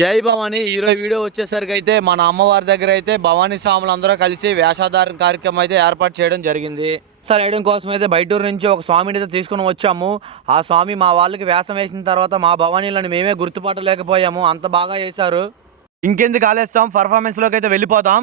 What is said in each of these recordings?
జై భవానీ. ఈరోజు వీడియో వచ్చేసరికి అయితే మన అమ్మవారి దగ్గర అయితే భవానీ స్వాములు అందరూ కలిసి వేషాధారణ కార్యక్రమం అయితే ఏర్పాటు చేయడం జరిగింది. సార్ వేయడం కోసం అయితే బయటూరు నుంచి ఒక స్వామిని అయితే తీసుకుని వచ్చాము. ఆ స్వామి మా వాళ్ళకి వేషం వేసిన తర్వాత మా భవానీలను మేమే గుర్తుపట్టలేకపోయాము. అంత బాగా చేశారు. ఇంకెందుకు ఆలేస్తాం పర్ఫార్మెన్స్లోకి అయితే వెళ్ళిపోతాం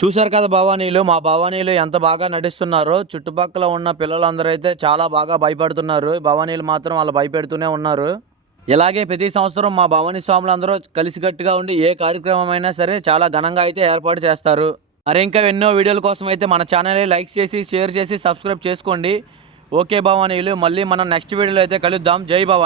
చూశారు కదా భవానీలు మా భవానీలు ఎంత బాగా నటిస్తున్నారో చుట్టుపక్కల ఉన్న పిల్లలందరూ అయితే చాలా బాగా భయపడుతున్నారు. భవానీలు మాత్రం వాళ్ళు భయపెడుతూనే ఉన్నారు. ఇలాగే ప్రతి సంవత్సరం మా భవానీ స్వాములందరూ కలిసికట్టుగా ఉండి ఏ కార్యక్రమం అయినా సరే చాలా ఘనంగా అయితే ఏర్పాటు చేస్తారు. మరి ఇంకా ఎన్నో వీడియోల కోసం అయితే మన ఛానల్ లైక్ చేసి షేర్ చేసి సబ్స్క్రైబ్ చేసుకోండి. ఓకే భవానీలు మళ్ళీ మనం నెక్స్ట్ వీడియోలో అయితే కలుద్దాం. జై భవానీ.